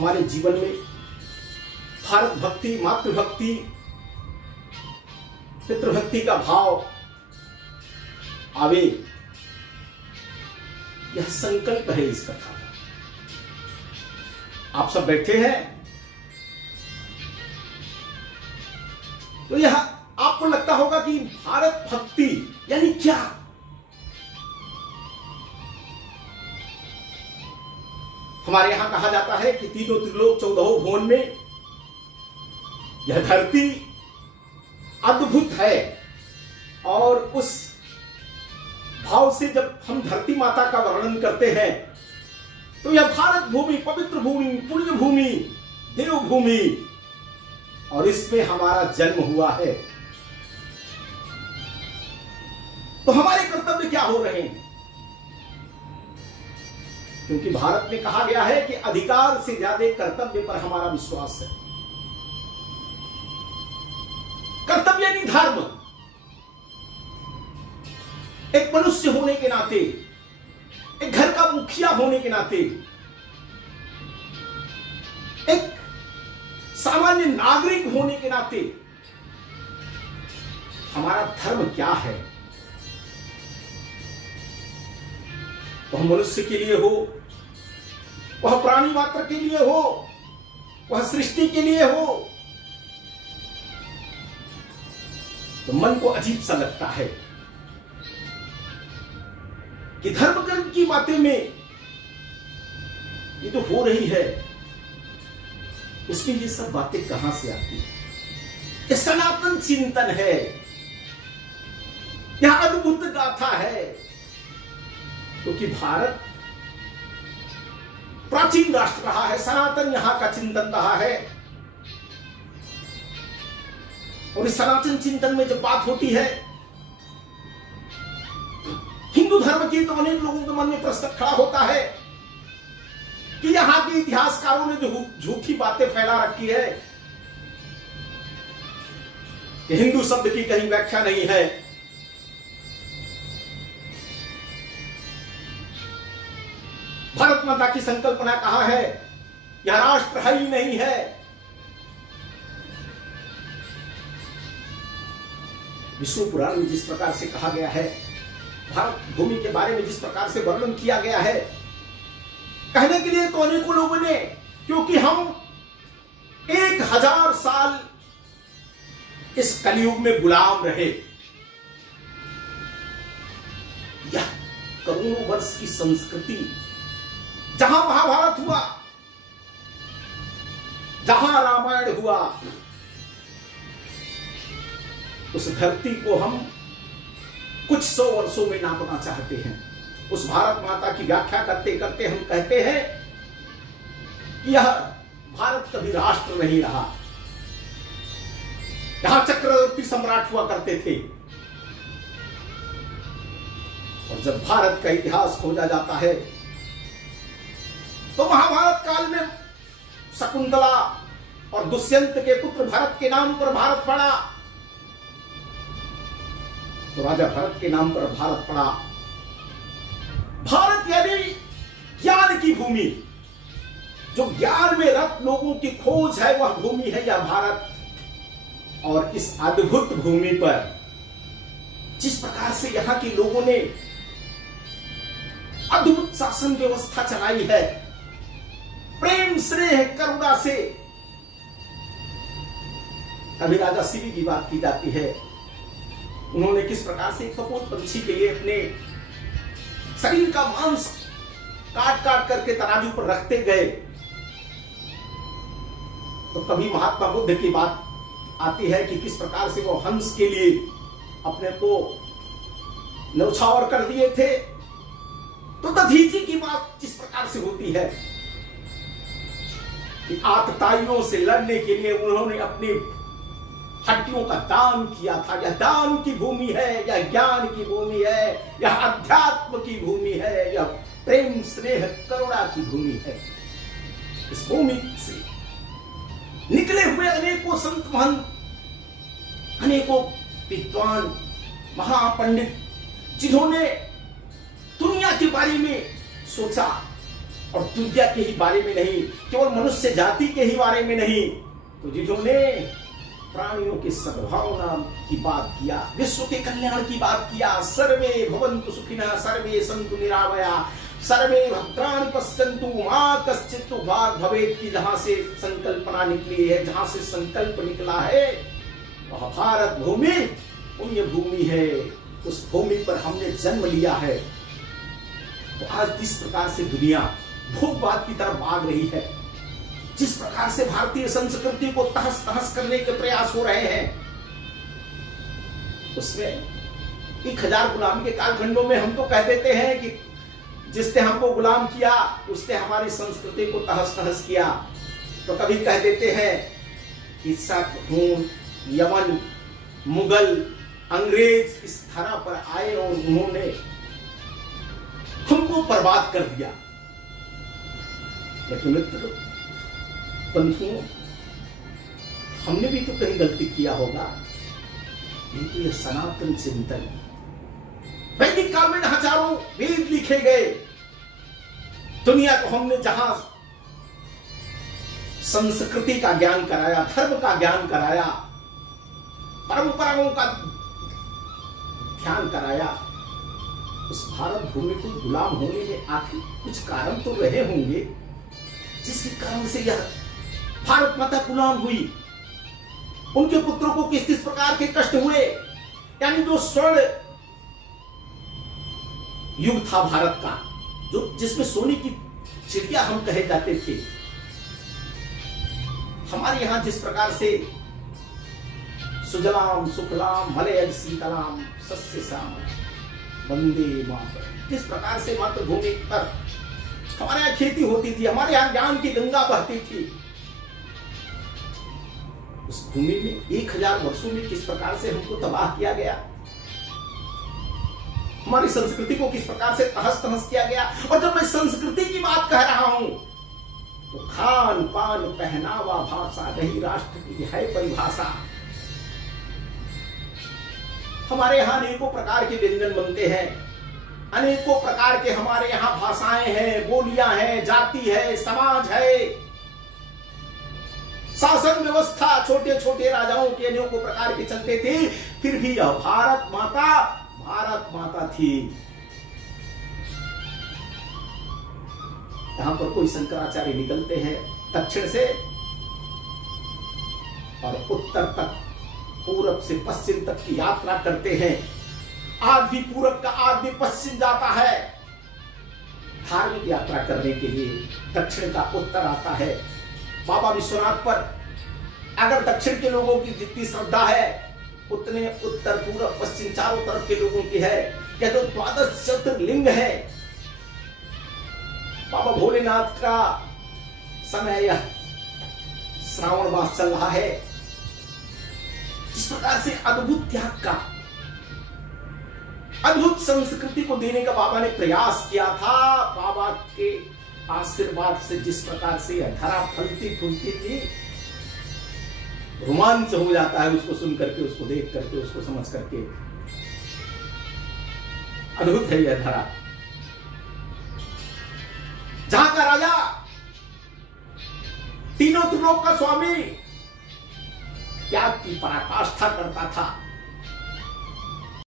हमारे जीवन में भारत भक्ति, मातृभक्ति, पितृभक्ति का भाव आवे, यह संकल्प है इस कथा का। आप सब बैठे हैं तो यह आपको लगता होगा कि भारत भक्ति यानी क्या। हमारे यहां कहा जाता है कि तीनों त्रिलोक 14 भुवन में यह धरती अद्भुत है, और उस भाव से जब हम धरती माता का वर्णन करते हैं तो यह भारत भूमि पवित्र भूमि, पुण्य भूमि, देव भूमि, और इसमें हमारा जन्म हुआ है। तो हमारे कर्तव्य क्या हो रहे हैं? क्योंकि भारत में कहा गया है कि अधिकार से ज्यादा कर्तव्य पर हमारा विश्वास है। कर्तव्य यानी धर्म। एक मनुष्य होने के नाते, एक घर का मुखिया होने के नाते, एक सामान्य नागरिक होने के नाते हमारा धर्म क्या है? वह मनुष्य के लिए हो, वह प्राणी मात्र के लिए हो, वह सृष्टि के लिए हो, तो मन को अजीब सा लगता है कि धर्म कर्म की बातें में ये तो हो रही है, उसमें ये सब बातें कहां से आती है? ये सनातन चिंतन है, यह अद्भुत गाथा है। क्योंकि भारत प्राचीन राष्ट्र रहा है, सनातन यहां का चिंतन रहा है, और इस सनातन चिंतन में जब बात होती है हिंदू धर्म की, तो अनेक लोगों के मन में प्रश्न खड़ा होता है कि यहां के इतिहासकारों ने जो झूठी बातें फैला रखी है कि हिंदू शब्द की कहीं व्याख्या नहीं है, भारत माता की संकल्पना कहां है, यह राष्ट्र है ही नहीं है। विष्णु पुराण में जिस प्रकार से कहा गया है, भारत भूमि के बारे में जिस प्रकार से वर्णन किया गया है, कहने के लिए तो अनेकों लोगों ने, क्योंकि हम 1000 साल इस कलयुग में गुलाम रहे, यह करोड़ों वर्ष की संस्कृति, जहां महाभारत हुआ, जहां रामायण हुआ, उस धरती को हम कुछ 100 वर्षों में नापना चाहते हैं। उस भारत माता की व्याख्या करते करते हम कहते हैं कि यह भारत कभी राष्ट्र नहीं रहा, यहां चक्रवर्ती सम्राट हुआ करते थे। और जब भारत का इतिहास खोजा जाता है तो महाभारत काल में शकुंतला और दुष्यंत के पुत्र भरत के नाम पर भारत पड़ा, तो राजा भरत के नाम पर भारत पड़ा। भारत यानी ज्ञान की भूमि, जो ज्ञान में रत लोगों की खोज है, वह भूमि है यह भारत। और इस अद्भुत भूमि पर जिस प्रकार से यहां के लोगों ने अद्भुत शासन व्यवस्था चलाई है, प्रेम स्नेह करुणा से, कभी राजा शिवी की बात की जाती है, उन्होंने किस प्रकार से कपोत पंछी के लिए अपने शरीर का मांस काट काट करके तराजू पर रखते गए। तो कभी महात्मा बुद्ध की बात आती है कि किस प्रकार से वो हंस के लिए अपने को न्यौछावर कर दिए थे। तो दधीची की बात जिस प्रकार से होती है कि आतताइयों से लड़ने के लिए उन्होंने अपनी हड्डियों का दान किया था। यह दान की भूमि है, यह ज्ञान की भूमि है, यह अध्यात्म की भूमि है, यह प्रेम स्नेह करुणा की भूमि है। इस भूमि से निकले हुए अनेकों संत महंत, अनेकों विद्वान महापंडित, जिन्होंने दुनिया के बारे में सोचा, और दुनिया के ही बारे में नहीं, केवल मनुष्य जाति के ही बारे में नहीं, तो जिन्होंने प्राणियों के सद्भावना की बात किया, विश्व के कल्याण की बात किया, सर्वे भवन्तु सुखिनः सर्वे सन्तु निरामया सर्वे भद्राणि पश्यन्तु मा कश्चित् भाग् भवेत् की जहां से संकल्पना निकली है, जहां से संकल्प निकला है, वह भारत भूमि पुण्य भूमि है। उस भूमि पर हमने जन्म लिया है। तो आज जिस प्रकार से दुनिया भोगवाद की तरफ भाग रही है, जिस प्रकार से भारतीय संस्कृति को तहस तहस करने के प्रयास हो रहे हैं, उसमें 1000 गुलामी के कालखंडों में हम तो कह देते हैं कि जिसने हमको गुलाम किया उसने हमारी संस्कृति को तहस तहस किया। तो कभी कह देते हैं कि शक, खून, यमन, मुगल, अंग्रेज इस धरा पर आए और उन्होंने हमको बर्बाद कर दिया। लेकिन मित्र बंधुओं, हमने भी तो कहीं गलती किया होगा। लेकिन यह सनातन चिंतन, वैदिक काल में हजारों वेद लिखे गए, दुनिया को हमने जहां संस्कृति का ज्ञान कराया, धर्म का ज्ञान कराया, परंपराओं का ध्यान कराया, उस भारत भूमि को गुलाम होने में आखिर कुछ कारण तो रहे होंगे जिसके कारण से यह भारत माता गुलाम हुई। उनके पुत्रों को किस किस प्रकार के कष्ट हुए, यानी जो स्वर्ण युग था भारत का, जो जिसमें सोने की चिड़िया हम कहे जाते थे, हमारे यहां जिस प्रकार से सुजलाम सुफलाम मलयज शीतलाम सस्य श्यामलाम वंदे मातरम, जिस प्रकार से मातृभूमि पर हमारे यहाँ खेती होती थी, हमारे यहाँ ज्ञान की गंगा बहती थी, उस भूमि में 1000 वर्षों में किस प्रकार से हमको तबाह किया गया, हमारी संस्कृति को किस प्रकार से तहस तहस किया गया। और जब मैं संस्कृति की बात कह रहा हूं तो खान पान पहनावा भाषा नहीं राष्ट्र की है परिभाषा। हमारे यहाँ अनेकों प्रकार के व्यंजन बनते हैं, अनेकों प्रकार के हमारे यहाँ भाषाएं हैं, बोलियां हैं, जाति है, समाज है, शासन व्यवस्था छोटे छोटे राजाओं के अनेकों प्रकार के चलते थे, फिर भी यह भारत माता थी। यहां पर कोई शंकराचार्य निकलते हैं दक्षिण से और उत्तर तक, पूरब से पश्चिम तक की यात्रा करते हैं। आज भी पूरब का आदमी पश्चिम जाता है धार्मिक यात्रा करने के लिए, दक्षिण का उत्तर आता है। बाबा विश्वनाथ पर अगर दक्षिण के लोगों की जितनी श्रद्धा है उतने उत्तर पूरब पश्चिम चारों तरफ के लोगों की है। यह तो 12 ज्योतिर्लिंग है। बाबा भोलेनाथ का समय यह श्रावण मास चल रहा है। इस प्रकार से अद्भुत त्याग का, अद्भुत संस्कृति को देने का बाबा ने प्रयास किया था। बाबा के आशीर्वाद से जिस प्रकार से यह धरा फलती फूलती थी, रोमांच हो जाता है उसको सुन करके, उसको देख करके, उसको समझ करके। अद्भुत है यह धरा, जहां का राजा तीनों त्रिलोक का स्वामी त्याग की पराकाष्ठा करता था।